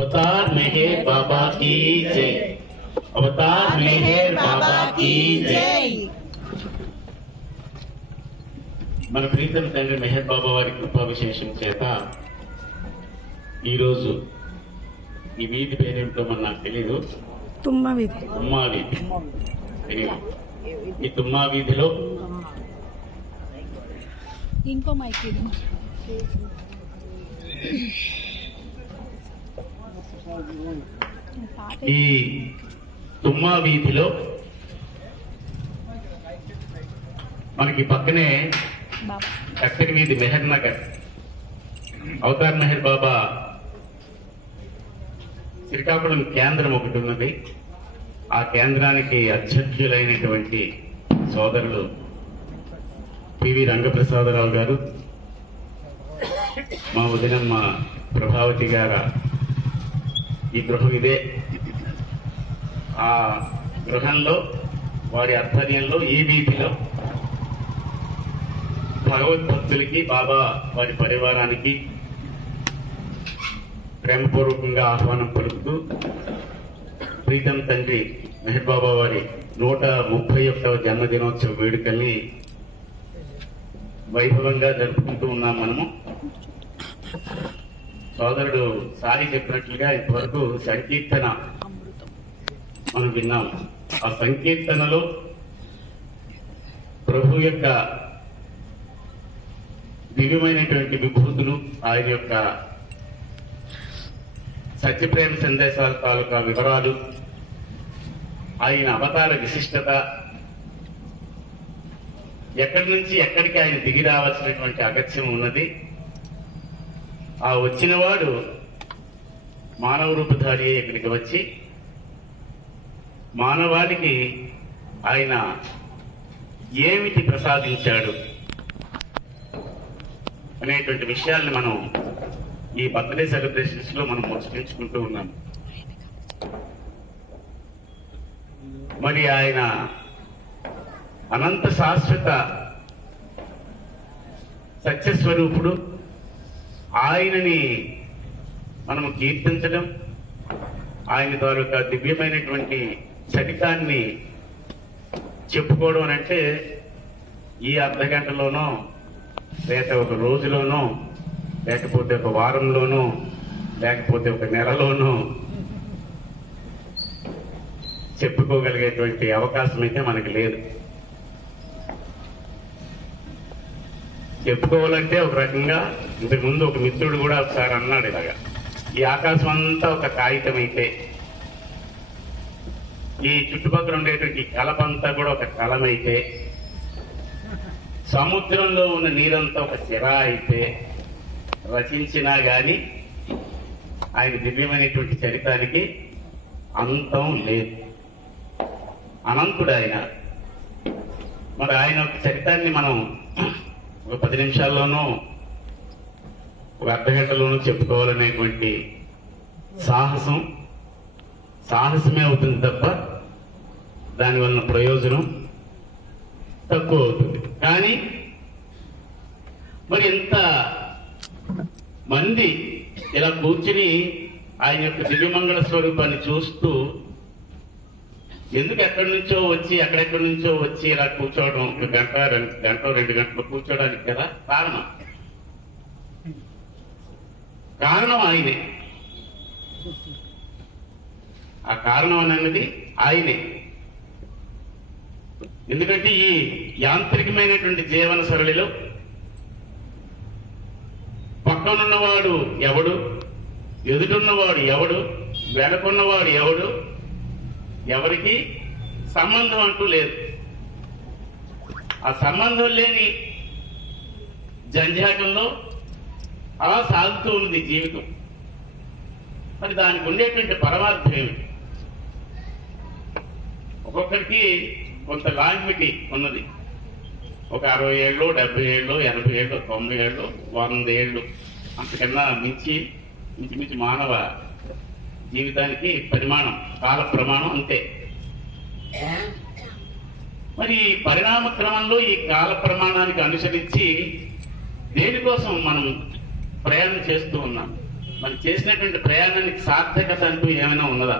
अवतार मेहर बाबा की जय। अवतार मेहर बाबा की जय। మన ప్రీతం తండ్రి మెహర్ బాబా వారి కృపా విశేషం చేత ఈరోజు ఈ వీధి పేరేంటో మన నాకు తెలియదు. తుమ్మా వీధి. తుమ్మా వీధి తెలియదు. ఈ తుమ్మా వీధిలో ఇంకో మైక్ ఈ తుమ్మా వీధిలో మనకి పక్కనే కక్కరి వీధి మెహర్ నగర్ అవతార్ మెహర్ బాబా శ్రీకాకుళం కేంద్రం ఒకటి ఉన్నది. ఆ కేంద్రానికి అధ్యక్షులైనటువంటి సోదరులు పివి రంగప్రసాదరావు గారు, మా వదినమ్మ ప్రభావతి గారు ఈ గృహం ఇదే. ఆ గృహంలో వారి ఆధ్వర్యంలో ఈ వీధిలో భగవద్భక్తులకి బాబా వారి పరివారానికి ప్రేమపూర్వకంగా ఆహ్వానం పలుకుతూ ప్రీతం తండ్రి మెహర్ బాబా వారి 131వ జన్మదినోత్సవ వేడుకల్ని వైభవంగా జరుపుకుంటూ ఉన్నాం. మనము సోదరుడు సాయి చెప్పినట్లుగా ఇంతవరకు సంకీర్తన మనం విన్నాం. ఆ సంకీర్తనలో ప్రభు యొక్క దివ్యమైనటువంటి విభూతులు, ఆయన యొక్క సత్యప్రేమ సందేశాల తాలూకా వివరాలు, ఆయన అవతార విశిష్టత, ఎక్కడి నుంచి ఎక్కడికి ఆయన దిగి రావాల్సినటువంటి అగత్యం ఉన్నది. ఆ వచ్చినవాడు మానవ రూపధారి ఇక్కడికి వచ్చి మానవాళికి ఆయన ఏమిటి ప్రసాదించాడు అనేటువంటి విషయాల్ని మనం ఈ బర్త్డే సెలబ్రేషన్స్ లో మనం ముచ్చటించుకుంటూ ఉన్నాం. మరి ఆయన అనంత శాశ్వత సత్యస్వరూపుడు. ఆయనని మనం కీర్తించడం, ఆయన తాలూకా దివ్యమైనటువంటి చరితాన్ని చెప్పుకోవడం అంటే ఈ అర్ధ గంటలోనో లేక ఒక రోజులోనో లేకపోతే ఒక వారంలోనో లేకపోతే ఒక నెలలోనో చెప్పుకోగలిగేటువంటి అవకాశం అయితే మనకి లేదు. చెప్పుకోవాలంటే ఒక రకంగా ఇంతకుముందు ఒక మిత్రుడు కూడా ఒకసారి అన్నాడు ఇలాగా, ఈ ఆకాశం అంతా ఒక కాగితం అయితే ఈ చుట్టుపక్కల ఉండేటువంటి కలపంతా కూడా ఒక కలమైతే సముద్రంలో ఉన్న నీరంతా ఒక సిరా అయితే రచించినా గాని ఆయన దివ్యమైనటువంటి చరితానికి అంతం లేదు. అనంతుడు ఆయన. మరి ఆయన ఒక చరితాన్ని మనం ఒక 10 నిమిషాల్లోనూ ఒక అర్ధ గంటలోనూ చెప్పుకోవాలనేటువంటి సాహసమే అవుతుంది తప్ప దానివల్ల ప్రయోజనం తక్కువ అవుతుంది. కానీ మరి ఎంత మంది ఇలా కూర్చుని ఆయన యొక్క దివ్యమంగళ స్వరూపాన్ని చూస్తూ ఎందుకు ఎక్కడి నుంచో వచ్చి ఎక్కడెక్కడి నుంచో వచ్చి ఇలా కూర్చోవడం, 1 గంట 2 గంటలు కూర్చోవడానికి కదా కారణం ఆయనే. ఆ కారణం అనేది ఆయనే. ఎందుకంటే ఈ యాంత్రికమైనటువంటి జీవన సరళిలో పక్కనున్నవాడు ఎవడు, ఎదుటున్నవాడు ఎవడు, వెనకున్నవాడు ఎవడు, ఎవరికి సంబంధం అంటూ లేదు. ఆ సంబంధం లేని జంజాటంలో అలా సాగుతూ ఉంది జీవితం. మరి దానికి ఉండేటువంటి పరమార్థం ఏమిటి? ఒక్కొక్కరికి కొంత లాంగ్విటీ ఉన్నది. ఒక 60 ఏళ్ళు, 70 ఏళ్ళు, 80 ఏళ్ళు, 90 ఏళ్ళు, 100 ఏళ్ళు అంతకన్నా మించి మానవ జీవితానికి పరిమాణం, కాల ప్రమాణం అంతే. మరి పరిణామ క్రమంలో ఈ కాల ప్రమాణానికి అనుసరించి దేనికోసం మనం ప్రయాణం చేస్తూ ఉన్నాం? మనం చేసినటువంటి ప్రయాణానికి సార్థకత అంటూ ఏమైనా ఉన్నదా?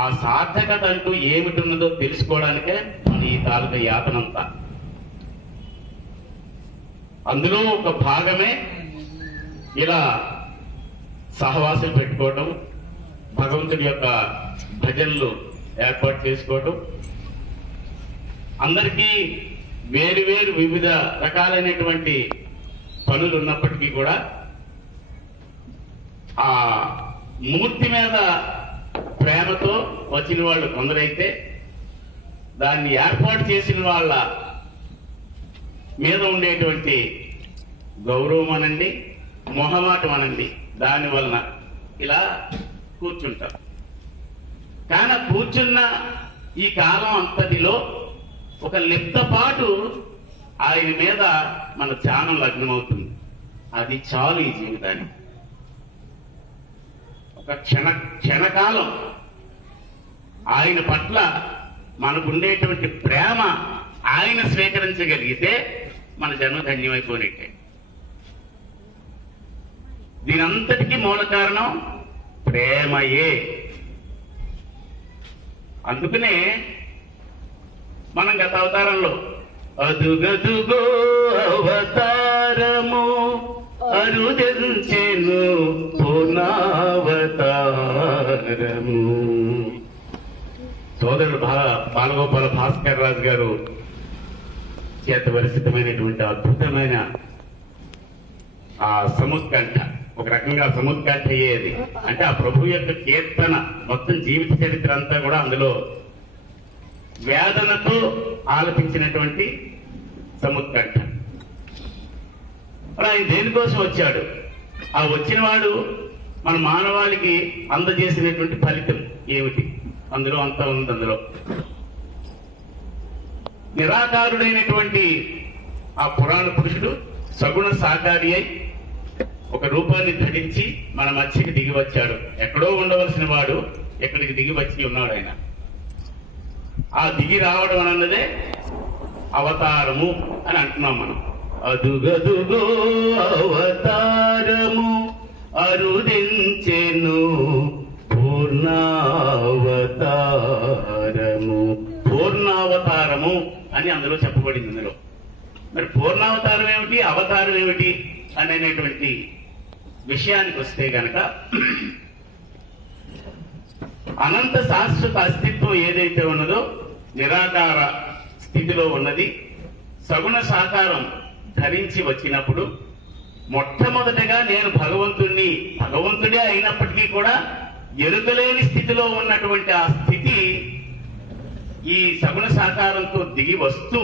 ఆ సార్థకత అంటూ ఏమిటి ఉన్నదో తెలుసుకోవడానికే మన ఈ తాలూకా యాతనంతా. అందులో ఒక భాగమే ఇలా సహవాసం పెట్టుకోవటం, భగవంతుడి యొక్క భజనలు ఏర్పాటు చేసుకోవటం, అందరికీ వేరు వేరు వివిధ రకాలైనటువంటి పనులు ఉన్నప్పటికీ కూడా ఆ మూర్తి మీద ప్రేమతో వచ్చిన వాళ్ళు కొందరైతే, దాన్ని ఏర్పాటు చేసిన వాళ్ళ మీద ఉండేటువంటి గౌరవం అనండి, మొహమాటం అనండి, దాని వలన ఇలా కూర్చుంటారు. కానీ కూర్చున్న ఈ కాలం అంతటిలో ఒక లిప్తపాటు ఆయన మీద మన ధ్యానం లగ్నమవుతుంది. అది చాలు ఈ జీవితానికి. ఒక క్షణకాలం ఆయన పట్ల మనకుండేటువంటి ప్రేమ ఆయన స్వీకరించగలిగితే మన జన్మ ధన్యమైపోయినట్టే. దీనంతటికీ మూల కారణం ప్రేమయే. అందుకనే మనం గత అవతారంలో అదుగదుగో అవతారము అరుదెంచెను పూర్ణావతారము, సోదరుడు బాలగోపాల భాస్కర్ రాజు గారు చేత పరిస్థితమైనటువంటి అద్భుతమైన ఆ సముత్కంఠ, ఒక రకంగా సముత్కంఠ అయ్యేది అంటే ఆ ప్రభు యొక్క కీర్తన మొత్తం జీవిత చరిత్ర అంతా కూడా అందులో వేదనతో ఆలపించినటువంటి సముత్కంఠ. ఆయన దేనికోసం వచ్చాడు? ఆ వచ్చిన వాడు మన మానవాళికి అందజేసినటువంటి ఫలితం ఏమిటి? అందులో అంతా ఉంది. అందులో నిరాకారుడైనటువంటి ఆ పురాణ పురుషుడు సగుణ సాకారి అయి ఒక రూపాన్ని ధరించి మన మధ్యకి దిగి వచ్చాడు. ఎక్కడో ఉండవలసిన వాడు ఎక్కడికి దిగి వచ్చి ఉన్నాడు ఆయన. ఆ దిగి రావడం అన్నదే అవతారము అని అంటున్నాం మనం. అదుగదుగో అవతారము అరుదించెను పూర్ణావతారము. పూర్ణావతారము అని అందులో చెప్పబడింది. అందులో మరి పూర్ణావతారం ఏమిటి, అవతారం ఏమిటి అనేటువంటి విషయానికి వస్తే గనక అనంత శాశ్వత అస్తిత్వం ఏదైతే ఉన్నదో నిరాకార స్థితిలో ఉన్నది సగుణ సాకారం ధరించి వచ్చినప్పుడు మొట్టమొదటగా నేను భగవంతుడే అయినప్పటికీ కూడా ఎరుకలేని స్థితిలో ఉన్నటువంటి ఆ స్థితి ఈ సగుణ సాకారంతో దిగి వస్తూ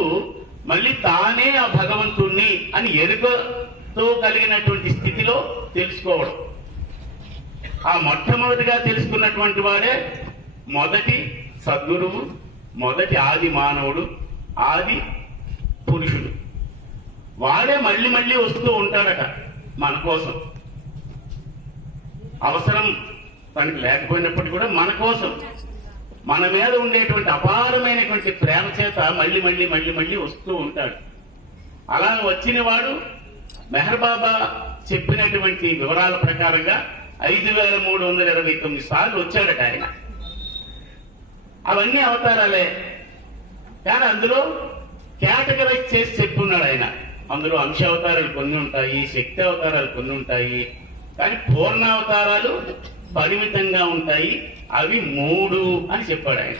మళ్ళీ తానే ఆ భగవంతుణ్ణి అని ఎరుకతో కలిగినటువంటి స్థితిలో తెలుసుకోవడం. ఆ మొట్టమొదటిగా తెలుసుకున్నటువంటి వాడే మొదటి సద్గురువు, మొదటి ఆది మానవుడు, ఆది పురుషుడు. వాడే మళ్ళీ మళ్ళీ వస్తూ ఉంటాడట మన కోసం. అవసరం తనకి లేకపోయినప్పటికీ కూడా మన కోసం, మన మీద ఉండేటువంటి అపారమైనటువంటి ప్రేమ చేత మళ్ళీ మళ్ళీ మళ్ళీ మళ్ళీ వస్తూ ఉంటాడు. అలా వచ్చిన వాడు మెహర్ బాబా చెప్పినటువంటి వివరాల ప్రకారంగా 5329 సార్లు వచ్చాడట ఆయన. అవన్నీ అవతారాలే, కానీ అందులో కేటగరైజ్ చేసి చెప్పున్నాడు ఆయన. అందులో అంశావతారాలు కొన్ని ఉంటాయి, శక్తి అవతారాలు కొన్ని ఉంటాయి, కానీ పూర్ణావతారాలు పరిమితంగా ఉంటాయి. అవి 3 అని చెప్పాడు ఆయన.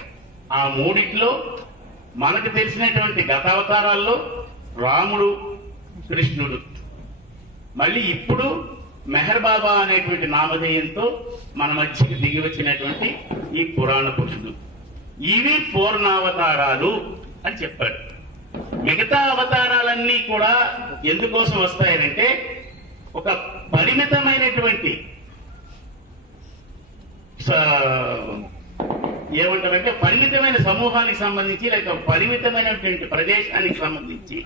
ఆ 3లో మనకు తెలిసినటువంటి గత అవతారాల్లో రాముడు, కృష్ణుడు, మళ్ళీ ఇప్పుడు మెహర్ బాబా అనేటువంటి నామధేయంతో మన మధ్యకి దిగి వచ్చినటువంటి ఈ పురాణ పురుషుడు, ఇవి పూర్ణావతారాలు అని చెప్పాడు. మిగతా అవతారాలన్నీ కూడా ఎందుకోసం వస్తాయనంటే ఒక పరిమితమైనటువంటి ఏమంటారంటే పరిమితమైన సమూహానికి సంబంధించి లేక పరిమితమైనటువంటి ప్రదేశానికి సంబంధించి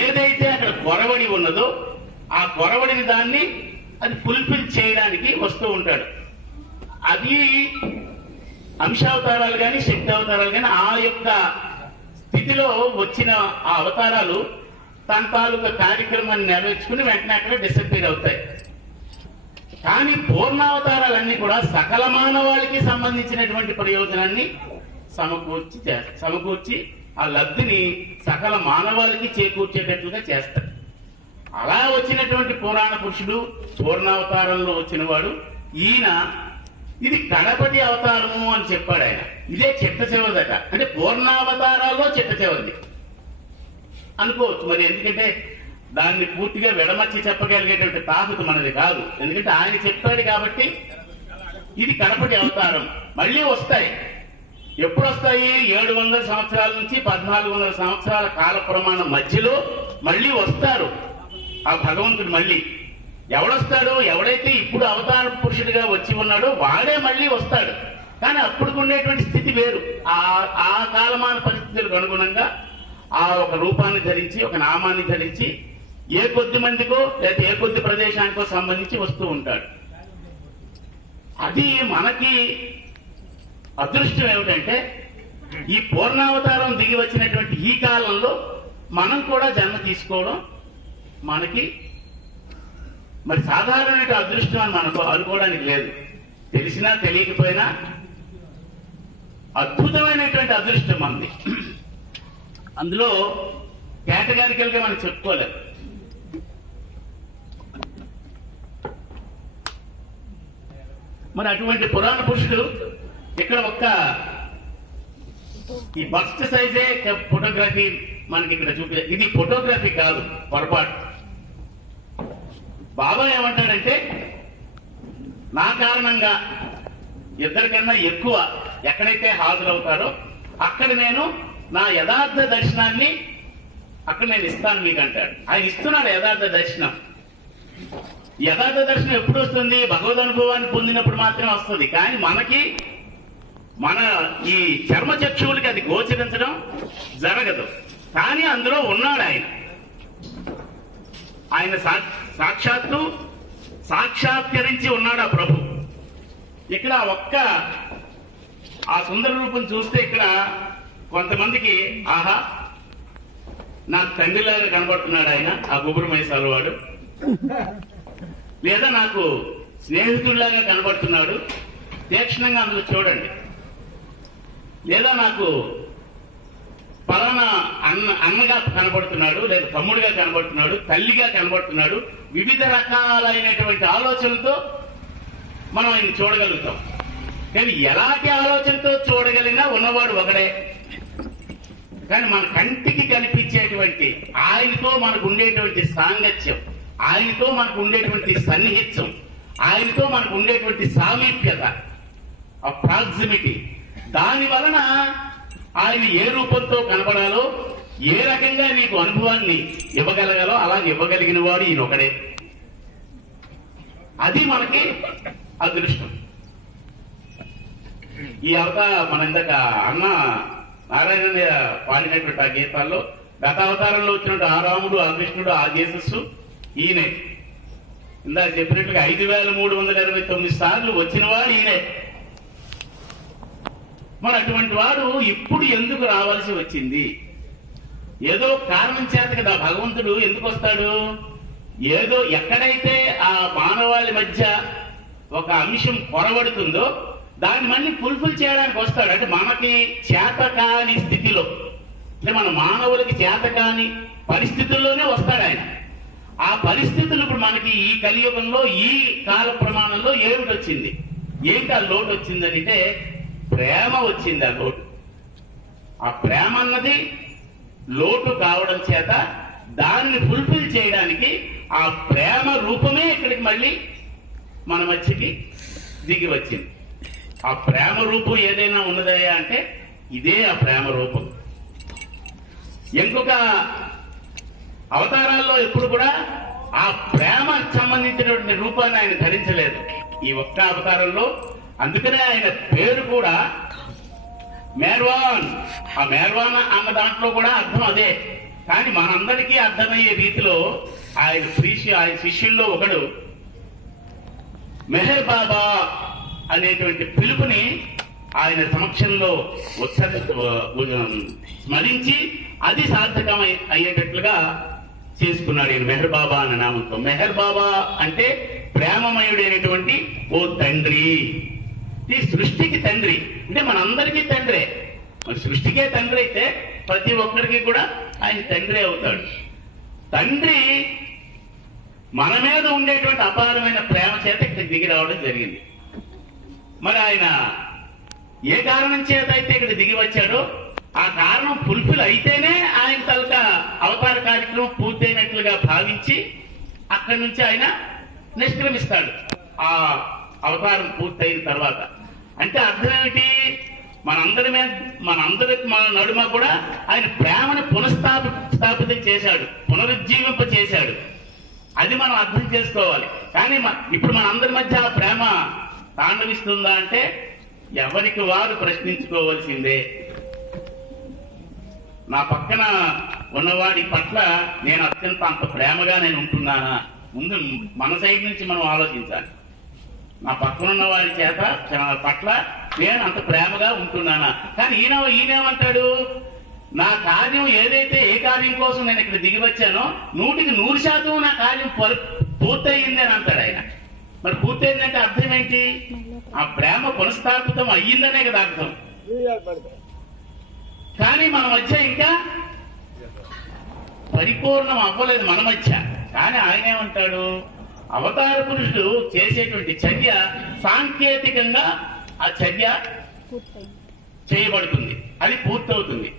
ఏదైతే అక్కడ కొరవడి ఉన్నదో ఆ కొరవడిని దాన్ని అది ఫుల్ఫిల్ చేయడానికి వస్తూ ఉంటాడు. అది అంశావతారాలు కానీ శక్తి అవతారాలు కానీ ఆ యొక్క స్థితిలో వచ్చిన ఆ అవతారాలు తన తాలూకా కార్యక్రమాన్ని నెరవేర్చుకుని వెంటనే అక్కడ డిసప్పేర్ అవుతాయి. కానీ పూర్ణావతారాలన్నీ కూడా సకల మానవాళికి సంబంధించినటువంటి ప్రయోజనాన్ని సమకూర్చి ఆ లబ్ధిని సకల మానవాళికి చేకూర్చేటట్లుగా చేస్తాడు. అలా వచ్చినటువంటి పురాణ పురుషుడు పూర్ణావతారంలో వచ్చినవాడు ఈయన. ఇది గణపతి అవతారము అని చెప్పాడు ఆయన. ఇదే చిట్ట చివరిదట, అంటే పూర్ణావతారాల్లో చిట్ట చివరిది అనుకోవచ్చు. మరి ఎందుకంటే దాన్ని పూర్తిగా విడమర్చి చెప్పగలిగేటువంటి తాహతు మనది కాదు. ఎందుకంటే ఆయన చెప్పాడు కాబట్టి ఇది గణపతి అవతారం. మళ్ళీ వస్తాయి. ఎప్పుడు వస్తాయి? 700 సంవత్సరాల నుంచి 1400 సంవత్సరాల కాల ప్రమాణం మధ్యలో మళ్ళీ వస్తారు ఆ భగవంతుడు. మళ్ళీ ఎవడొస్తాడు? ఎవడైతే ఇప్పుడు అవతార పురుషుడిగా వచ్చి ఉన్నాడో వాడే మళ్ళీ వస్తాడు. కానీ అప్పుడు ఉండేటువంటి స్థితి వేరు. ఆ కాలమాన పరిస్థితులకు అనుగుణంగా ఆ ఒక రూపాన్ని ధరించి, ఒక నామాన్ని ధరించి ఏ కొద్ది మందికో లేదా ఏ కొద్ది ప్రదేశానికో సంబంధించి వస్తూ ఉంటాడు. అది మనకి అదృష్టం ఏమిటంటే ఈ పూర్ణావతారం దిగి వచ్చినటువంటి ఈ కాలంలో మనం కూడా జన్మ తీసుకోవడం మనకి మరి సాధారణమైన అదృష్టం అని మనకు అనుకోవడానికి లేదు. తెలిసినా తెలియకపోయినా అద్భుతమైనటువంటి అదృష్టం మనది. అందులో కేటగారికల్ గా మనం చెప్పుకోలేదు. మరి అటువంటి పురాణ పురుషుడు ఇక్కడ ఒక్క ఈ బస్ట్ సైజే ఫోటోగ్రఫీ మనకి ఇక్కడ చూపి, ఇది ఫోటోగ్రఫీ కాదు, పొరపాటు. బాబా ఏమంటాడంటే నా కారణంగా ఇద్దరికన్నా ఎక్కువ ఎక్కడైతే హాజరవుతారో అక్కడ నేను నా యథార్థ దర్శనాన్ని అక్కడ నేను ఇస్తాను మీకు అంటాడు. ఆయన ఇస్తున్నాడు యథార్థ దర్శనం. యథార్థ దర్శనం ఎప్పుడు వస్తుంది? భగవద్ అనుభవాన్ని పొందినప్పుడు మాత్రమే వస్తుంది. కానీ మనకి మన ఈ చర్మ చక్షువులకి అది గోచరించడం జరగదు. కానీ అందులో ఉన్నాడు ఆయన. ఆయన సాక్షాత్కరించి ఉన్నాడు ఆ ప్రభు. ఇక్కడ ఒక్క ఆ సుందర రూపం చూస్తే ఇక్కడ కొంతమందికి ఆహా నాకు తండ్రిలాగా కనబడుతున్నాడు ఆయన, ఆ గుబురు మైసాలు వాడు, లేదా నాకు స్నేహితుడిలాగా కనబడుతున్నాడు, తీక్షణంగా అందులో చూడండి, లేదా నాకు పలానా అన్నగా కనబడుతున్నాడు, లేదా తమ్ముడిగా కనబడుతున్నాడు, తల్లిగా కనబడుతున్నాడు. వివిధ రకాలైనటువంటి ఆలోచనలతో మనం ఆయన చూడగలుగుతాం. కానీ ఎలాంటి ఆలోచనతో చూడగలిగినా ఉన్నవాడు ఒకడే. కానీ మన కంటికి కనిపించేటువంటి ఆయనతో మనకు ఉండేటువంటి సాంగత్యం, ఆయనతో మనకు ఉండేటువంటి సన్నిహిత్యం, ఆయనతో మనకు ఉండేటువంటి సామీప్యత, ఆ ప్రాక్సిమిటీ, దాని వలన ఆయన ఏ రూపంతో కనబడాలో, ఏ రకంగా నీకు అనుభవాన్ని ఇవ్వగలగాలో అలా ఇవ్వగలిగిన వాడు ఈయనొకడే. అది మనకి అదృష్టం. ఈ మన ఇందాక అన్న నారాయణ పాడినటువంటి ఆ గీతాల్లో గత అవతారంలో వచ్చినట్టు ఆ రాముడు, ఆ కృష్ణుడు, ఆ జీసస్సు ఈయనే. ఇందాక చెప్పినట్లుగా 5329 సార్లు వచ్చినవాడు ఈయనే. మరి అటువంటి వాడు ఇప్పుడు ఎందుకు రావాల్సి వచ్చింది? ఏదో కారణం చేత కదా భగవంతుడు ఎందుకు వస్తాడు? ఏదో ఎక్కడైతే ఆ మానవాళి మధ్య ఒక అంశం కొరబడుతుందో దాన్ని మళ్ళీ ఫుల్ఫిల్ చేయడానికి వస్తాడు. అంటే మనకి చేతకాని స్థితిలో, అంటే మన మానవులకి చేతకాని పరిస్థితుల్లోనే వస్తాడు ఆయన. ఆ పరిస్థితులు ఇప్పుడు మనకి ఈ కలియుగంలో ఈ కాల ప్రమాణంలో ఏమిటి వచ్చింది? ఏంటి ఆ లోటు వచ్చిందంటే ప్రేమ వచ్చింది. ఆ లోటు, ఆ ప్రేమ అన్నది లోటు కావడం చేత దాన్ని ఫుల్ఫిల్ చేయడానికి ఆ ప్రేమ రూపమే ఇక్కడికి మళ్ళీ మన మధ్యకి దిగి వచ్చింది. ఆ ప్రేమ రూపం ఏదైనా ఉన్నదయ్యా అంటే ఇదే ఆ ప్రేమ రూపం. ఇంకొక అవతారాల్లో ఎప్పుడు కూడా ఆ ప్రేమకు సంబంధించినటువంటి రూపాన్ని ఆయన ధరించలేదు ఈ ఒక్క అవతారంలో. అందుకనే ఆయన పేరు కూడా మేర్వాన్. ఆ మేర్వాన్ అన్న దాంట్లో కూడా అర్థం అదే. కానీ మనందరికీ అర్థమయ్యే రీతిలో ఆయన శిష్యుల్లో ఒకడు మెహర్ బాబా అనేటువంటి పిలుపుని ఆయన సమక్షంలో స్మరించి అది సార్థకం అయ్యేటట్లుగా చేసుకున్నాడు ఈయన మెహర్ బాబా అనే నామంతో. మెహర్ బాబా అంటే ప్రేమమయుడైనటువంటి ఓ తండ్రి. ఈ సృష్టికి తండ్రి అంటే మనందరికీ తండ్రే. మన సృష్టికే తండ్రి అయితే ప్రతి ఒక్కరికి కూడా ఆయన తండ్రి అవుతాడు. తండ్రి మన మీద ఉండేటువంటి అపారమైన ప్రేమ చేత ఇక్కడ దిగి రావడం జరిగింది. మరి ఆయన ఏ కారణం చేత అయితే ఇక్కడ దిగి వచ్చాడో ఆ కారణం ఫుల్ఫిల్ అయితేనే ఆయన తలక అవతార కార్యక్రమం పూర్తయినట్లుగా భావించి అక్కడి నుంచి ఆయన నిష్క్రమిస్తాడు ఆ అవతారం పూర్తయిన తర్వాత. అంటే అర్థం ఏమిటి? మనందరి మన నడుమ కూడా ఆయన ప్రేమను పునఃస్థాపితం చేశాడు, పునరుజ్జీవింప చేశాడు. అది మనం అర్థం చేసుకోవాలి. కానీ ఇప్పుడు మన అందరి మధ్య ఆ ప్రేమ తాండవిస్తుందా అంటే ఎవరికి వారు ప్రశ్నించుకోవాల్సిందే. నా పక్కన ఉన్నవాడి పట్ల నేను అత్యంత అంత ప్రేమగా నేను ఉంటున్నానా? ముందు మన సైడ్ నుంచి మనం ఆలోచించాలి. నా పక్కన ఉన్న వాడి చేత పట్ల నేను అంత ప్రేమగా ఉంటున్నానా? కానీ ఈయనేమంటాడు? నా కార్యం ఏదైతే ఏ కార్యం కోసం నేను ఇక్కడ దిగి వచ్చానో 100% నా కార్యం పూర్తయింది అని అంటాడు ఆయన. మరి పూర్తయిందంటే అర్థం ఏంటి? ఆ ప్రేమ పునఃస్థాపితం అయ్యిందనే కదా అర్థం. కానీ మన మధ్య ఇంకా పరిపూర్ణం అవ్వలేదు మన మధ్య. కానీ ఆయన ఏమంటాడు? అవతార పురుషుడు చేసేటువంటి చర్య సాంకేతికంగా ఆ చర్య చేయబడుతుంది, అది పూర్తవుతుంది.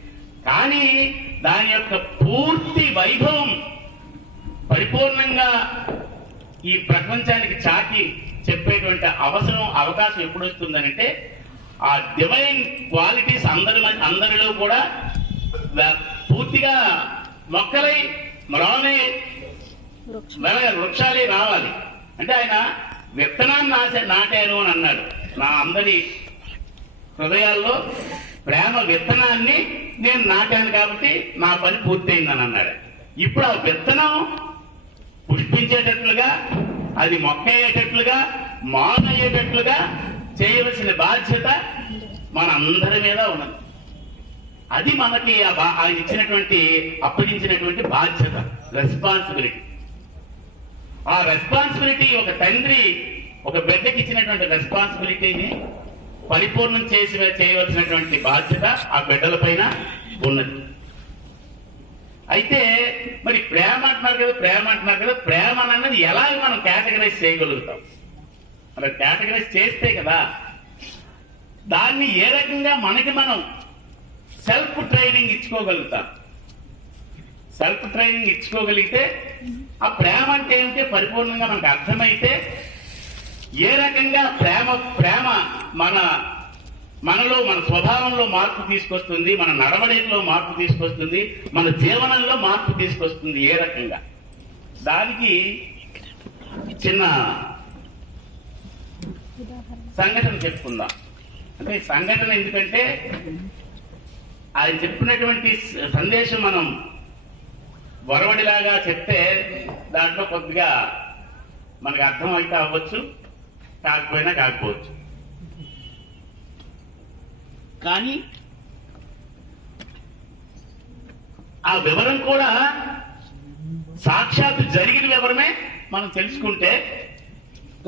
కానీ దాని యొక్క పూర్తి వైభవం పరిపూర్ణంగా ఈ ప్రపంచానికి చాటి చెప్పేటువంటి అవకాశం ఎప్పుడు వస్తుందనంటే ఆ డివైన్ క్వాలిటీస్ అందరిలో కూడా పూర్తిగా మొక్కలై మ్రానే వృక్షాలే రావాలి. అంటే ఆయన విత్తనాన్ని నాటాను అని అన్నాడు. నా అందరి హృదయాల్లో ప్రేమ విత్తనాన్ని నేను నాటాను కాబట్టి నా పని పూర్తయిందని అన్నాడు. ఇప్పుడు ఆ విత్తనం పుష్పించేటట్లుగా, అది మొక్క అయ్యేటట్లుగా, మాను అయ్యేటట్లుగా చేయవలసిన బాధ్యత మన అందరి మీద ఉన్నది. అది మనకి ఆయన ఇచ్చినటువంటి అప్పగించినటువంటి బాధ్యత, రెస్పాన్సిబిలిటీ. ఆ రెస్పాన్సిబిలిటీ ఒక తండ్రి ఒక బిడ్డకి ఇచ్చినటువంటి రెస్పాన్సిబిలిటీని పరిపూర్ణం చేయవలసినటువంటి బాధ్యత ఆ బిడ్డల పైన ఉన్నది. అయితే మరి ప్రేమ అంటున్నారు కదా, ప్రేమ అన్నది ఎలా మనం కేటగరైజ్ చేయగలుగుతాం? అలా కేటగరైజ్ చేస్తే కదా దాన్ని ఏ రకంగా మనకి మనం సెల్ఫ్ ట్రైనింగ్ ఇచ్చుకోగలుగుతాం. సెల్ఫ్ ట్రైనింగ్ ఇచ్చుకోగలిగితే ఆ ప్రేమ అంటే ఏమిటి పరిపూర్ణంగా మనకు అర్థమైతే ఏ రకంగా ప్రేమ మనలో మన స్వభావంలో మార్పు తీసుకొస్తుంది, మన నడవడిలో మార్పు తీసుకొస్తుంది, మన జీవనంలో మార్పు తీసుకొస్తుంది ఏ రకంగా. దానికి చిన్న సంఘటన చెప్పుకుందాం. అంటే సంఘటన ఎందుకంటే ఆయన చెప్పినటువంటి సందేశం మనం వరవడిలాగా చెప్తే దాంట్లో కొద్దిగా మనకు అర్థం అయితే అవ్వచ్చు, కాకపోయినా కాకపోవచ్చు. కానీ ఆ వివరం కూడా సాక్షాత్ జరిగిన వివరమే మనం తెలుసుకుంటే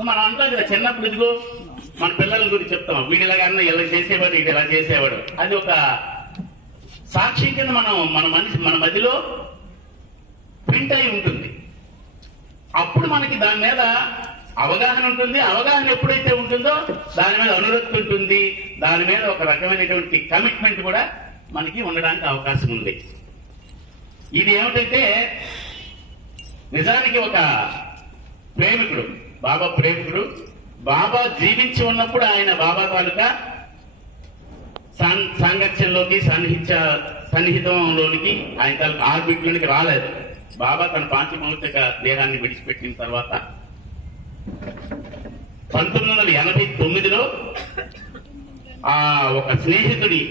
మనం అంటాం కదా, చిన్నప్పుడు ఇదిగో మన పిల్లల గురించి చెప్తాం, వీడిలాగా ఇలా చేసేవాడు, ఇది ఇలా చేసేవాడు. అది ఒక సాక్ష్యం కింద మన మధ్యలో ప్రింట్ అయి ఉంటుంది. అప్పుడు మనకి దాని మీద అవగాహన ఉంటుంది. అవగాహన ఎప్పుడైతే ఉంటుందో దాని మీద అనురక్తి ఉంటుంది, దాని మీద ఒక రకమైనటువంటి కమిట్మెంట్ కూడా మనకి ఉండడానికి అవకాశం ఉంది. ఇది ఏమిటంటే నిజానికి ఒక ప్రేమికుడు, బాబా ప్రేమికుడు, బాబా జీవించి ఉన్నప్పుడు ఆయన బాబా తాలూకా సాంగత్యంలోకి సన్నిహితంలోనికి ఆయన తాలూకా ఆర్బిట్లోనికి రాలేదు. బాబా తన పాంచభౌతిక దేహాన్ని విడిచిపెట్టిన తర్వాత 1989లో ఒక స్నేహితుడి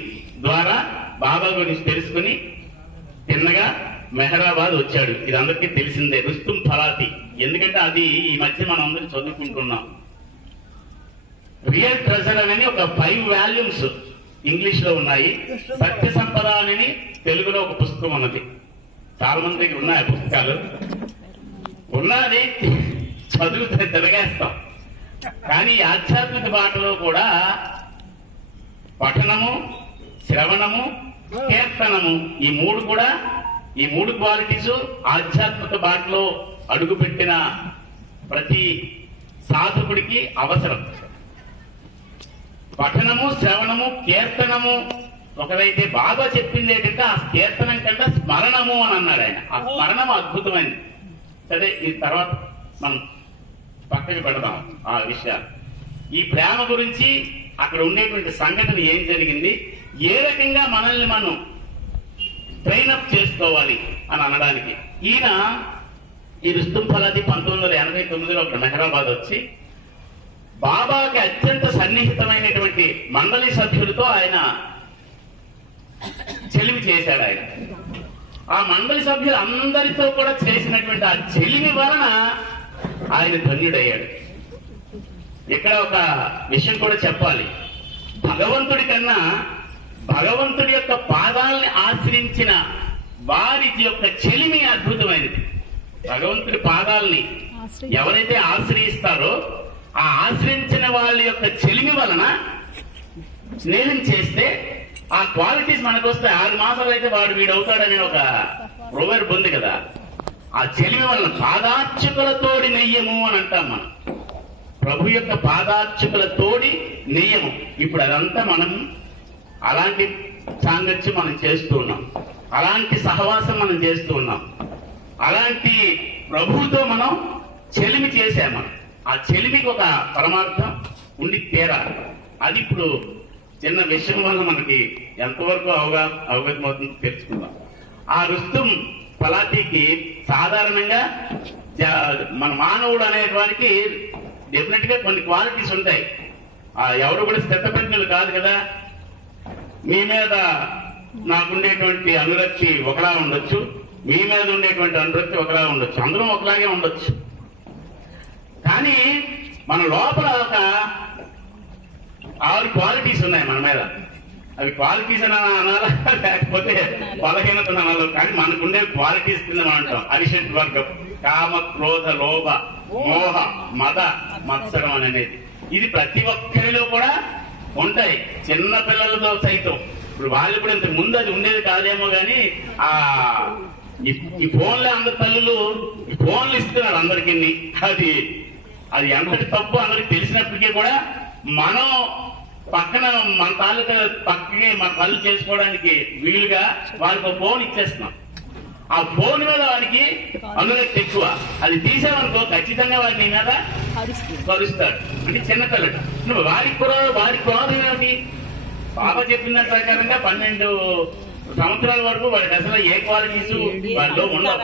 ద్వారా బాబా గురించి తెలుసుకుని తిన్నగా మెహరాబాద్ వచ్చాడు. ఇది అందరికీ తెలిసిందే, రుస్తుం ఫలాతి. ఎందుకంటే అది ఈ మధ్య మనం అందరం చదువుకుంటున్నాం. రియల్ ట్రెజర్ అని ఒక 5 వాల్యూమ్స్ ఇంగ్లీష్ లో ఉన్నాయి. సత్య సంపద అని తెలుగులో ఒక పుస్తకం ఉన్నది. చాలా మంది దగ్గర ఉన్నాయి పుస్తకాలు. ఉన్నది చదువుతే తిరగేస్తాం. కానీ ఆధ్యాత్మిక బాటలో కూడా పఠనము, శ్రవణము, కీర్తనము, ఈ మూడు క్వాలిటీస్ ఆధ్యాత్మిక బాటలో అడుగుపెట్టిన ప్రతి సాధకుడికి అవసరం. పఠనము, శ్రవణము, కీర్తనము. ఒకరైతే బాబా చెప్పింది ఏంటంటే ఆ కీర్తనం కంటే స్మరణము అని అన్నాడు ఆయన. ఆ స్మరణము అద్భుతమైనది. సరే, ఈ తర్వాత మనం పక్కకి పెడదాం ఆ విషయాలు. ఈ ప్రేమ గురించి అక్కడ ఉండేటువంటి సంఘటన ఏం జరిగింది, ఏ రకంగా మనల్ని మనం ట్రైనప్ చేసుకోవాలి అని అనడానికి ఈయన ఈ రుస్తుం ఫలాది 1989లో ఒక మెహరాబాద్ వచ్చి బాబాకి అత్యంత సన్నిహితమైనటువంటి మండలి సభ్యులతో ఆయన చెలిమి చేశాడు. ఆయన ఆ మండలి సభ్యులు అందరితో కూడా చేసినటువంటి ఆ చెలిమి వలన ఆయన ధన్యుడయ్యాడు. ఇక్కడ ఒక విషయం కూడా చెప్పాలి. భగవంతుడి కన్నా భగవంతుడి యొక్క పాదాలని ఆశ్రయించిన వారి యొక్క చెలిమి అద్భుతమైనది. భగవంతుడి పాదాలని ఎవరైతే ఆశ్రయిస్తారో ఆ ఆశ్రయించిన వాళ్ళ యొక్క చెలిమి వలన స్నేహం చేస్తే ఆ క్వాలిటీస్ మనకు వస్తాయి. 6 మాసాలు అయితే వాడు వీడవుతాడనే ఒక ప్రొవర్బ్ ఉంది కదా. ఆ చెలిమి వలన పాదార్చకులతోడి నెయ్యము అని అంటాం మనం. ప్రభు యొక్క పాదార్చకులతోడి నెయ్యము. ఇప్పుడు అదంతా మనం అలాంటి సాంగత్యం మనం చేస్తూ ఉన్నాం, అలాంటి సహవాసం మనం చేస్తూ ఉన్నాం, అలాంటి ప్రభువుతో మనం చెలిమి చేసాము. ఆ చెలిమికి ఒక పరమార్థం ఉండి తీరాలి. అది ఇప్పుడు చిన్న విషయం వల్ల మనకి ఎంతవరకు అవగతమవుతుందో తెలుసుకుందాం. ఆ రుస్తుం ఫలాతీకి సాధారణంగా మన మానవుడు అనేటువంటి డెఫినెట్ గా కొన్ని క్వాలిటీస్ ఉంటాయి. ఎవరు కూడా స్థితప్రజ్ఞులు కాదు కదా. మీ మీద నాకుండేటువంటి అనురక్తి ఒకలా ఉండొచ్చు, మీ మీద ఉండేటువంటి అనురక్తి ఒకలా ఉండొచ్చు, అందరం ఒకలాగే ఉండొచ్చు. కానీ మన లోపల ఒక 6 క్వాలిటీస్ ఉన్నాయి మన మీద. అవి క్వాలిటీస్ అని అనాలా లేకపోతే బలహీనత అనాలి. కానీ మనకుండే క్వాలిటీస్ కింద మనం అంటాం. అరిషడ్ వర్గం, కామ, క్రోధ, లోభ, మోహ, మద, మత్సరం అనేది. ఇది ప్రతి ఒక్కరిలో కూడా ఉంటాయి. చిన్న పిల్లలతో సైతం. ఇప్పుడు వాళ్ళు కూడా ఇంతకు ముందు అది ఉండేది కాదేమో కానీ ఈ ఫోన్లే అందరి తల్లులు ఈ ఫోన్లు ఇస్తున్నారు అందరికీ. అది ఎంతటి తప్పు అందరికి తెలిసినప్పటికీ కూడా మనం పక్కన మన తాలూకా పక్కనే మన పనులు చేసుకోవడానికి వీలుగా వారికి ఒక ఫోన్ ఇచ్చేస్తున్నాం. ఆ ఫోన్ మీద వారికి అనురక్తి ఎక్కువ. అది తీసామనుకో ఖచ్చితంగా వారి నీ మీద కలుస్తాడు. అంటే చిన్నపిల్లట నువ్వు వారి క్రోధం ఏమిటి? బాబా చెప్పిన ప్రకారంగా 12 సంవత్సరాల వరకు వాడికి అసలు ఏ క్వాలిటీస్ వాడిలో ఉండవు.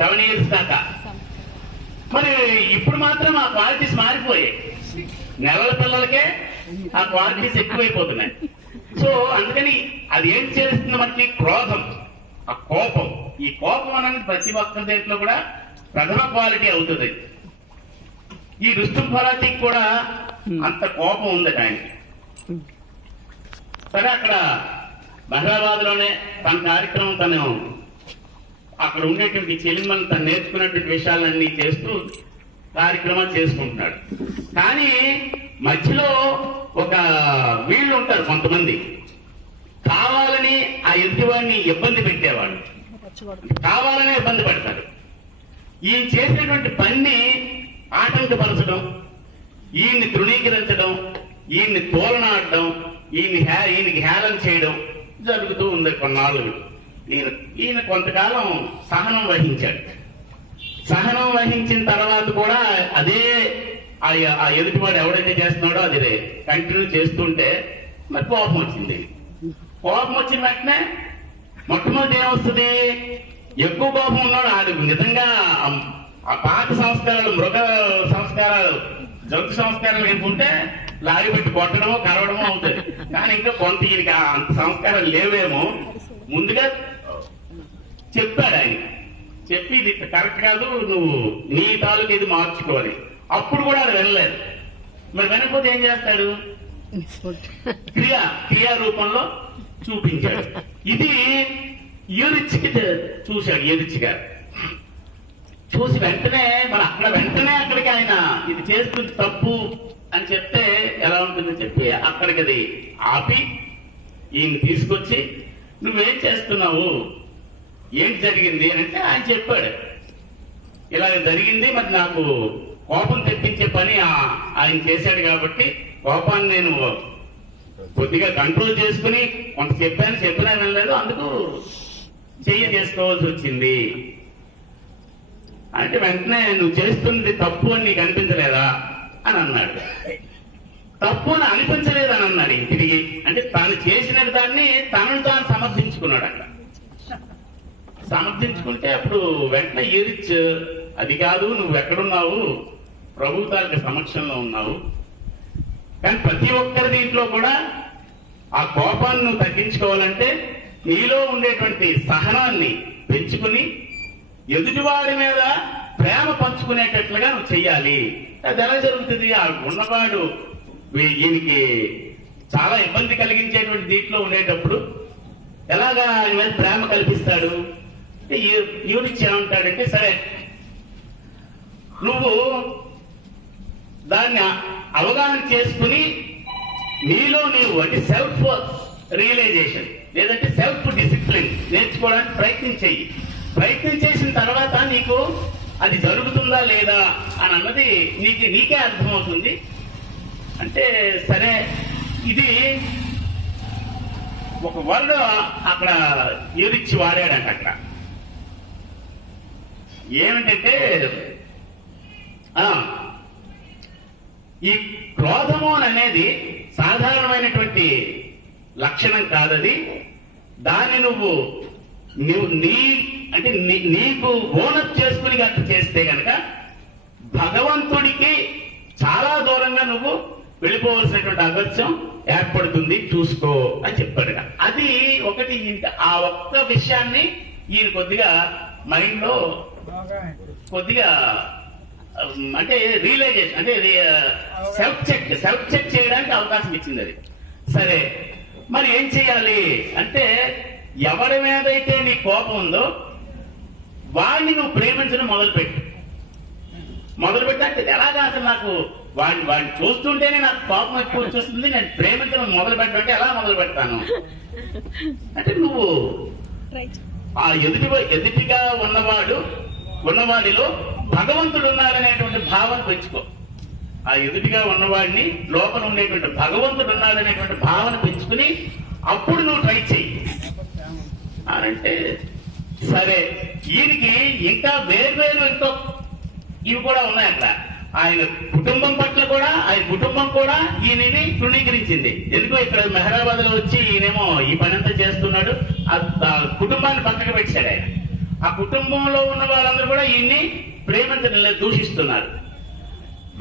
7 years దాకా. మరి ఇప్పుడు మాత్రం ఆ క్వాలిటీస్ మారిపోయాయి. నెలల పిల్లలకే ఆ క్వాలిటీస్ ఎక్కువైపోతున్నాయి. సో అందుకని అది ఏం చేస్తుంది మనకి? క్రోధం, ఆ కోపం. ఈ కోపం అనేది ప్రతి ఒక్కరి దేంట్లో కూడా ప్రథమ క్వాలిటీ అవుతుంది. ఈ రుస్తుం ఫలాతీకి కూడా అంత కోపం ఉంది ఆయనకి. సరే, అక్కడ మెహరాబాద్ లోనే తన కార్యక్రమం తను అక్కడ ఉండేటువంటి చెలిమని తను నేర్చుకున్నటువంటి విషయాలన్నీ చేస్తూ కార్యక్రమాలు చేసుకుంటున్నాడు. కానీ మధ్యలో ఒక వీళ్ళు ఉంటారు కొంతమంది, కావాలని ఆ ఎదుటివాడిని ఇబ్బంది పెట్టేవాడు, కావాలనే ఇబ్బంది పెడతాడు. ఈయన చేసినటువంటి పని ఆటంకపరచడం, ఈయన్ని తృణీకరించడం, ఈయన్ని తోలనాడడం, ఈయనకి హేళన చేయడం జరుగుతూ ఉంది కొన్నాళ్ళు. ఈయన కొంతకాలం సహనం వహించాడు. సహనం వహించిన తర్వాత కూడా అదే ఆ ఎదుటివాడు ఎవడైతే చేస్తున్నాడో అది కంటిన్యూ చేస్తుంటే మరి కోపం వచ్చింది. కోపం వచ్చిన వెంటనే మొట్టమొదటి ఏమొస్తుంది? ఎక్కువ కోపం ఉన్నాడు అది నిజంగా ఆ పాత సంస్కారాలు, మృగ సంస్కారాలు, జంతు సంస్కారాలు ఎందుకుంటే లాగిపెట్టి కొట్టడమో కరవడమో అవుతుంది. కానీ ఇంకా కొంత ఈయనకి అంత సంస్కారాలు లేవేమో. ముందుగా చెప్పాడు ఆయన, చెప్పి ఇది కరెక్ట్ కాదు, నువ్వు నీ తాలూకు ఇది మార్చుకోవాలి. అప్పుడు కూడా అది వినలేదు. మరి వినకపోతే ఏం చేస్తాడు? క్రియా రూపంలో చూపించాడు. ఇది యూరిచ్కి చూశాడు. యూరిచ్ గారు చూసి వెంటనే అక్కడికి ఆయన ఇది చేస్తుంది తప్పు అని చెప్తే ఎలా ఉంటుందని చెప్పి అక్కడికి అది ఆపి ఈయన తీసుకొచ్చి నువ్వేం చేస్తున్నావు, ఏంటి జరిగింది అని అంటే ఆయన చెప్పాడు. ఇలా జరిగింది, మరి నాకు కోపం తెప్పించే పని ఆయన చేశాడు కాబట్టి కోపాన్ని నేను కొద్దిగా కంట్రోల్ చేసుకుని కొంత చెప్పినా వినలేదు, అందుకు చేసుకోవాల్సి వచ్చింది అంటే వెంటనే నువ్వు చేస్తుంది తప్పు అని నీకు అనిపించలేదా అని అన్నాడు. తప్పు అని అనిపించలేదని అన్నాడు తిరిగి. అంటే తాను చేసిన దాన్ని తనను తాను సమర్థించుకున్నాడు. అక్కడ సమర్థించుకుంటే అప్పుడు వెంటనే ఏరిచ్ అది కాదు, నువ్వు ఎక్కడున్నావు, ప్రభు తాలూకు సమక్షంలో ఉన్నావు, కానీ ప్రతి ఒక్కరి దీంట్లో కూడా ఆ కోపాన్ని నువ్వు తగ్గించుకోవాలంటే నీలో ఉండేటువంటి సహనాన్ని పెంచుకుని ఎదుటివాడి మీద ప్రేమ పంచుకునేటట్లుగా నువ్వు చెయ్యాలి. అది ఎలా జరుగుతుంది? ఆ ఉన్నవాడు ఈయనకి చాలా ఇబ్బంది కలిగించేటువంటి దీంట్లో ఉండేటప్పుడు ఎలాగా ఆయన మీద ప్రేమ కల్పిస్తాడు? యూనిచ్ ఏమంటాడంటే, సరే నువ్వు దాన్ని అవగాహన చేసుకుని నీలో నీవు అంటే సెల్ఫ్ రియలైజేషన్ లేదంటే సెల్ఫ్ డిసిప్లిన్ నేర్చుకోవడానికి ప్రయత్నం చేసిన తర్వాత నీకు అది జరుగుతుందా లేదా అని అన్నది నీకే అర్థమవుతుంది. అంటే సరే, ఇది ఒక వర్డ్ అక్కడ యూరిచ్ వాడాడంట. అక్కడ ఏమిటంటే ఈ క్రోధము అనేది సాధారణమైనటువంటి లక్షణం కాదది. దాన్ని నువ్వు నీకు ఓనప్ చేసుకుని గట్ట చేస్తే గనక భగవంతుడికి చాలా దూరంగా నువ్వు వెళ్ళిపోవలసినటువంటి అగత్యం ఏర్పడుతుంది, చూసుకో అని చెప్పాడు. అది ఒకటి. ఆ ఒక్క విషయాన్ని ఈయన కొద్దిగా మైండ్ లో కొద్దిగా అంటే రియలైజేషన్ అంటే సెల్ఫ్ చెక్ చేయడానికి అవకాశం ఇచ్చింది అది. సరే, మరి ఏం చెయ్యాలి అంటే ఎవరి మీదైతే నీ కోపం ఉందో వాడిని నువ్వు ప్రేమించడం మొదలుపెట్టి అంటే ఎలాగా అసలు నాకు వాడిని చూస్తుంటేనే నాకు కోపం ఎక్కువ వచ్చేస్తుంది, నేను ప్రేమించడం మొదలుపెట్టడం ఎలా మొదలు పెడతాను అంటే నువ్వు ఆ ఎదుటిగా ఉన్నవాడిలో భగవంతుడు ఉన్నాడనేటువంటి భావన పెంచుకో. ఆ ఎదుటిగా ఉన్నవాడిని లోపల ఉండేటువంటి భగవంతుడు ఉన్నాడనేటువంటి భావన పెంచుకుని అప్పుడు నువ్వు ట్రై చెయ్యి అనంటే సరే. ఈయనకి ఇంకా వేర్వేరు ఎంతో ఇవి కూడా ఉన్నాయి అక్కడ. ఆయన కుటుంబం పట్ల కూడా కుటుంబం కూడా ఈయనని తృణీకరించింది. ఎందుకో ఇక్కడ మెహరాబాద్ లో వచ్చి ఈయనేమో ఈ పని అంతా చేస్తున్నాడు, ఆ కుటుంబాన్ని పక్కకు పెట్టాడు ఆయన. ఆ కుటుంబంలో ఉన్న వాళ్ళందరూ కూడా ఈయన్ని ప్రేమించడం దూషిస్తున్నారు.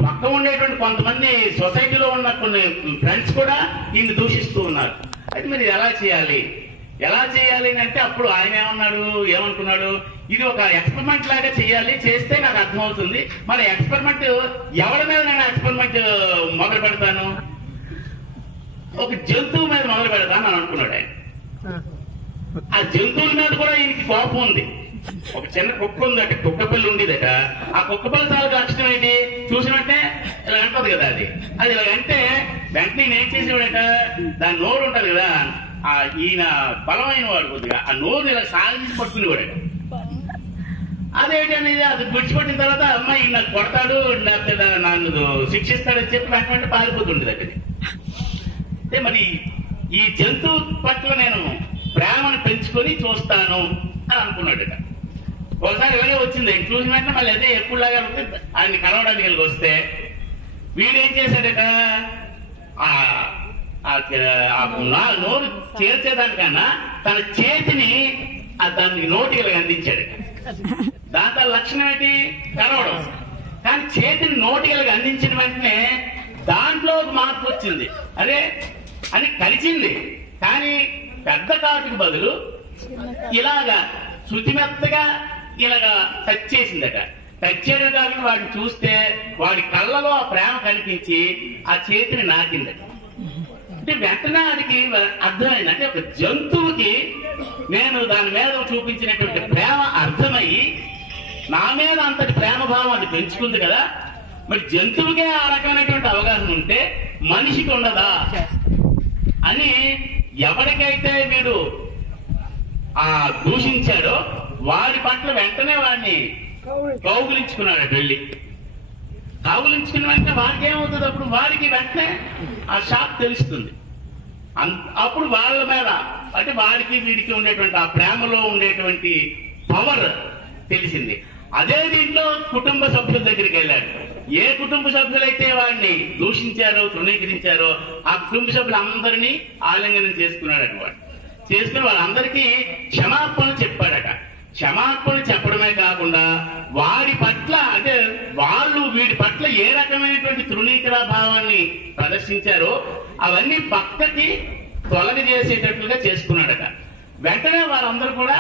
పక్క ఉండేటువంటి కొంతమంది సొసైటీలో ఉన్న కొన్ని ఫ్రెండ్స్ కూడా ఈయన్ని దూషిస్తూ ఉన్నారు. అయితే మీరు ఎలా చేయాలి అంటే అప్పుడు ఆయన ఏమనుకున్నాడు, ఇది ఒక ఎక్స్పెరిమెంట్ లాగా చేయాలి, చేస్తే నాకు అర్థమవుతుంది. మరి ఎక్స్పెరిమెంట్ ఎవరి మీద నేను ఎక్స్పెరిమెంట్ మొదలు పెడతాను, ఒక జంతువు మీద మొదలు పెడతాను అని అనుకున్నాడు ఆయన. ఆ జంతువుల మీద కూడా ఈయనకి కోపం ఉంది. ఒక చిన్న కుక్క ఉందట, కుక్క పిల్ల ఉండేదట. ఆ కుక్క పిల్ల చాలా లక్షణం ఏంటి, చూసినట్టే ఇలా అంటది కదా, అది ఇలా అంటే వెంటనే ఏం చేసేవాడట, దాని నోరు ఉంటది కదా, ఈయన బలమైన వాడు కొద్దిగా ఆ నోరుని ఇలా సాగించి పట్టుకునేవాడు. అదేంటనేది అది విడిచిపెట్టిన తర్వాత అమ్మాయి నాకు కొడతాడు లేకపోతే నన్ను శిక్షిస్తాడని చెప్పి వెంటనే పారిపోతుండేది అక్కడ. అంటే మరి ఈ జంతువు పట్ల నేను ప్రేమను పెంచుకొని చూస్తాను అని అనుకున్నాడట. ఒకసారి ఇలాగే వచ్చింది, చూసిన వెంటనే మళ్ళీ అదే ఎప్పుడులాగా ఆయన్ని కలవడానికి వెళ్ళి వస్తే వీడేం చేశాడట, నోరు చేర్చేదానికన్నా తన చేతిని దానికి నోటికి అందించాడు. దాంతో లక్షణం ఏంటి, కలవడం. కానీ చేతిని నోటికి అందించిన వెంటనే దాంట్లో ఒక మార్పు వచ్చింది. అదే అని కలిసింది, కానీ పెద్ద కాటుకు బదులు ఇలాగా శుతిమెత్తగా ఇలాగా టచ్ చేసిందట. టచ్ చేయడం కాకుండా వాడిని చూస్తే వాడి కళ్ళలో ఆ ప్రేమ కనిపించి ఆ చేతిని నాకిందట. అంటే వెంటనే వాడికి అర్థమైంది, అంటే ఒక జంతువుకి నేను దాని మీద చూపించినటువంటి ప్రేమ అర్థమయ్యి నా మీద అంతటి ప్రేమ భావం అది పెంచుకుంది కదా, మరి జంతువుకే ఆ రకమైనటువంటి అవగాహన ఉంటే మనిషికి ఉండదా అని ఎవరికైతే వీడు దూషించాడో వాడి పట్ల వెంటనే వాడిని కౌగులించుకున్నాడు. వెళ్ళి కౌగులించుకున్న వెంటనే వాడికి ఏమవుతుంది, అప్పుడు వాడికి వెంటనే ఆ షాక్ తెలుస్తుంది. అప్పుడు వాళ్ళ మీద అంటే వాడికి వీడికి ఉండేటువంటి ఆ ప్రేమలో ఉండేటువంటి పవర్ తెలిసింది. అదే దీంట్లో కుటుంబ సభ్యుల దగ్గరికి వెళ్ళాడు. ఏ కుటుంబ సభ్యులైతే వాడిని దూషించారో తృణీకరించారో ఆ కుటుంబ సభ్యులందరినీ ఆలింగనం చేసుకున్నాడట. వాడు చేసుకుని వాళ్ళందరికీ క్షమాపణ చెప్పాడట. క్షమాపణ చెప్పడమే కాకుండా వాడి పట్ల అంటే వాళ్ళు వీడి పట్ల ఏ రకమైనటువంటి తృణీకర భావాన్ని ప్రదర్శించారో అవన్నీ పక్కకి తొలగజేసేటట్లుగా చేసుకున్నాడట. వెంటనే వాళ్ళందరూ కూడా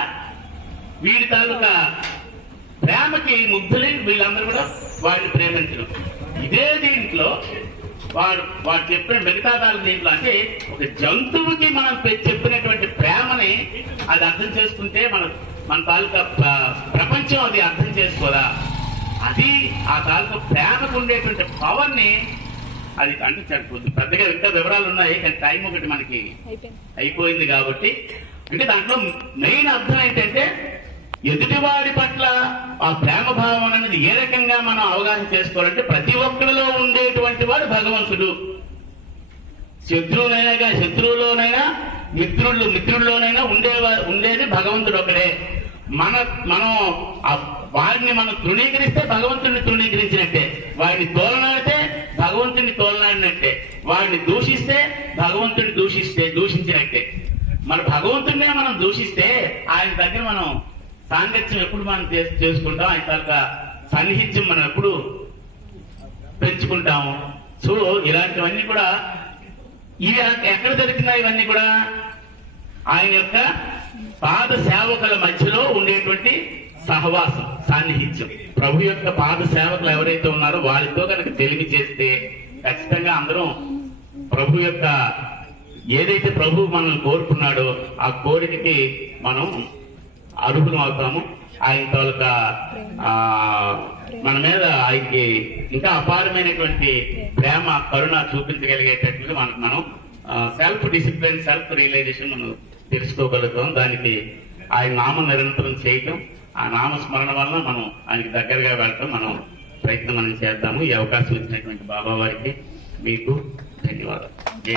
వీడి తాలూకా ప్రేమకి ముగ్ధులై వీళ్ళందరూ కూడా వాడిని ప్రేమించడం. ఇదే దీంట్లో వాడు చెప్పిన మిగతా దీంట్లో అంటే ఒక జంతువుకి మనం చెప్పినటువంటి ప్రేమని అది అర్థం చేసుకుంటే మన తాలూకా ప్రపంచం అది అర్థం చేసుకోదా, అది ఆ తాలూకా ప్రేమకు ఉండేటువంటి పవర్ ని అది అంటే పెద్దగా ఇంకా వివరాలు ఉన్నాయి, కానీ టైం ఒకటి మనకి అయిపోయింది కాబట్టి అంటే దాంట్లో మెయిన్ అర్థం ఏంటంటే ఎదుటివాడి పట్ల ఆ ప్రేమ భావం అనేది ఏ రకంగా మనం అవగాహన చేసుకోవాలంటే ప్రతి ఒక్కరిలో ఉండేటువంటి వాడు భగవంతుడు. శత్రువులోనైనా మిత్రుల్లోనైనా ఉండేది భగవంతుడు ఒకడే. మనం వాడిని మనం తృణీకరిస్తే భగవంతుడిని తృణీకరించినట్టే, వాడిని తోలనాడితే భగవంతుడిని తోలనాడినట్టే, వాడిని దూషిస్తే భగవంతుడిని దూషించినట్టే. మన భగవంతుడినే మనం దూషిస్తే ఆయన దగ్గర మనం సాంగత్యం ఎప్పుడు మనం చేసుకుంటాం, ఆయన తాలూకా సన్నిహిత్యం మనం ఎప్పుడు పెంచుకుంటాము. సో ఇలాంటివన్నీ కూడా ఇవి ఎక్కడ దొరికినాయి, ఇవన్నీ కూడా ఆయన యొక్క పాద సేవకుల మధ్యలో ఉండేటువంటి సహవాసం, సాన్నిహిత్యం. ప్రభు యొక్క పాద సేవకులు ఎవరైతే ఉన్నారో వారితో కనుక తెలివి చేస్తే ఖచ్చితంగా అందరం ప్రభు యొక్క ఏదైతే ప్రభు మనల్ని కోరుకున్నాడో ఆ కోరికకి మనం అర్హులం అవుతాము. ఆయన తాలూకా మన మీద ఆయనకి ఇంకా అపారమైనటువంటి ప్రేమ కరుణ చూపించగలిగేటట్లుగా మనం సెల్ఫ్ డిసిప్లిన్ సెల్ఫ్ రియలైజేషన్ మనం తెలుసుకోగలుగుతాం. దానికి ఆయన నామ నిరంతరం చేయటం, ఆ నామస్మరణ వలన మనం ఆయనకి దగ్గరగా వెళ్ళటం మనం ప్రయత్నం మనం చేద్దాము. ఈ అవకాశం ఇచ్చినటువంటి బాబా వారికి మీకు ధన్యవాదాలు. జై